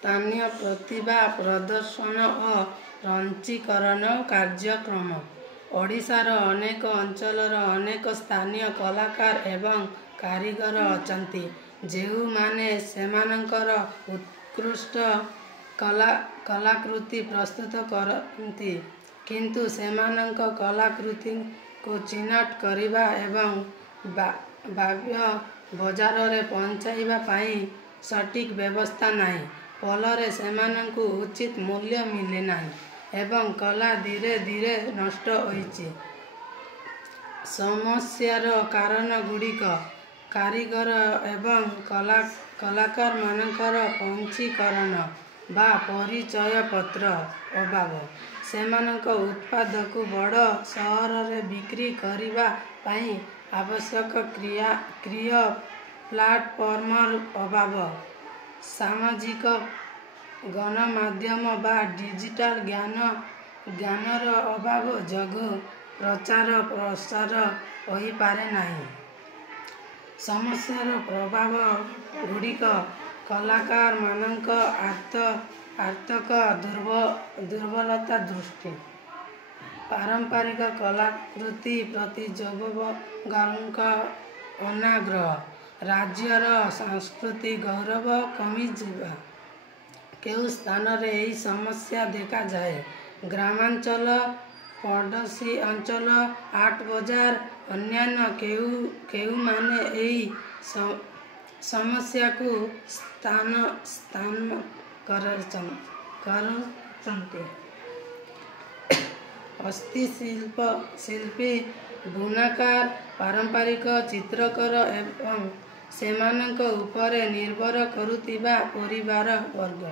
ସ୍ଥାନୀୟ ପ୍ରତିଭା ପ୍ରଦର୍ଶନ ଓ ପଞ୍ଜୀକରଣ କାର୍ଯ୍ୟକ୍ରମ। ଓଡ଼ିଶାର ଅନେକ ଅଞ୍ଚଳର ଅନେକ ସ୍ଥାନୀୟ କଳାକାର ଏବଂ କାରିଗର ଅଛନ୍ତି, ଯେଉଁମାନେ ସେମାନଙ୍କର ଉତ୍କୃଷ୍ଟ କଳାକୃତି ପ୍ରସ୍ତୁତ କରନ୍ତି, କିନ୍ତୁ ସେମାନଙ୍କ କଳାକୃତିକୁ ଚିହ୍ନଟ କରିବା ଏବଂ ବାହ୍ୟ ବଜାରରେ ପହଞ୍ଚାଇବା ପାଇଁ ସଠିକ୍ ବ୍ୟବସ୍ଥା ନାହିଁ, ଫଳରେ ସେମାନଙ୍କୁ ଉଚିତ ମୂଲ୍ୟ ମିଳେ ନାହିଁ ଏବଂ କଳା ଧୀରେ ଧୀରେ ନଷ୍ଟ ହେଉଛି। ସମସ୍ୟାର କାରଣଗୁଡ଼ିକ କାରିଗର ଏବଂ କଳାକାରମାନଙ୍କର ପଞ୍ଜୀକରଣ ବା ପରିଚୟପତ୍ର ଅଭାବ। ସେମାନଙ୍କ ଉତ୍ପାଦକୁ ବଡ଼ ସହରରେ ବିକ୍ରି କରିବା ପାଇଁ ଆବଶ୍ୟକ କ୍ରୟ ପ୍ଲାଟଫର୍ମର ଅଭାବ। ସାମାଜିକ ଗଣମାଧ୍ୟମ ବା ଡିଜିଟାଲ ଜ୍ଞାନର ଅଭାବ ଯୋଗୁଁ ପ୍ରଚାର ପ୍ରସାର ହୋଇପାରେ ନାହିଁ। ସମସ୍ୟାର ପ୍ରଭାବଗୁଡ଼ିକ କଳାକାରମାନଙ୍କ ଆର୍ଥିକ ଦୁର୍ବଳତା ଦୃଷ୍ଟି, ପାରମ୍ପରିକ କଳାକୃତି ପ୍ରତି ଯୁବବର୍ଗଙ୍କ ଅନାଗ୍ରହ, ରାଜ୍ୟର ସାଂସ୍କୃତିକ ଗୌରବ କମିଯିବା। କେଉଁ ସ୍ଥାନରେ ଏହି ସମସ୍ୟା ଦେଖାଯାଏ? ଗ୍ରାମାଞ୍ଚଳ, ପଡ଼ୋଶୀ ଅଞ୍ଚଳ, ହାଟ ବଜାର। ଅନ୍ୟାନ୍ୟ କେଉଁମାନେ ଏହି ସମସ୍ୟାକୁ ସମାଧାନ କରୁଛନ୍ତି? ହସ୍ତଶିଳ୍ପୀ, ବୁଣାକାର, ପାରମ୍ପରିକ ଚିତ୍ରକର ଏବଂ ସେମାନଙ୍କ ଉପରେ ନିର୍ଭର କରୁଥିବା ପରିବାର ବର୍ଗ।